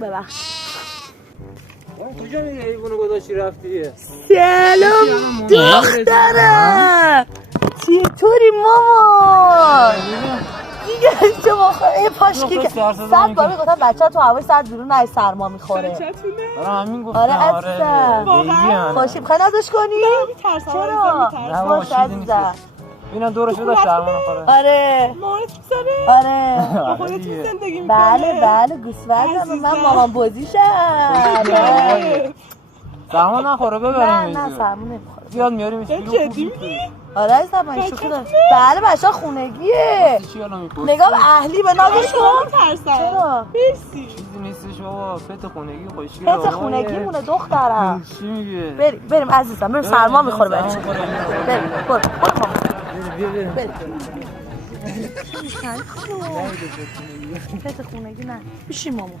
ببخش. کجا میری حیوانو گذاشتی رفتی؟ سلام دخترم، چطوری مامان؟ دیگه شما ای پاشکی صد بار میگفتم بچه تو هوای سرد بیرون نای سرما میخوره. آره همین گفتم. آره عزیزم خوشی بخوای نازش کنی؟ چرا؟ باش عزیزم اینا دورش بده سرما نخوره. آره مامانت می‌ذاره؟ آره خودت زندگی می‌کنه. بله گوسفندم من مامان بازیشم. سرما نخوره ببریم. نه سرما نمیخوره. زیاد میاریم جدی میگی؟ آره عزیزم من شوخی دارم. بله بچه‌ها خونگیه. چی الان میپرسی؟ نگاه به اهلی به نازش کن. ترسم. چرا؟ مرسی. چیزی نیستش بابا، فت خونگی خوشگله. پت خونگی مونه دخترم. چی میگه؟ بریم عزیزم بریم سرما میخوره بچه. بریم برو مامان. بریم. پت خونگی نه. بشین مامان.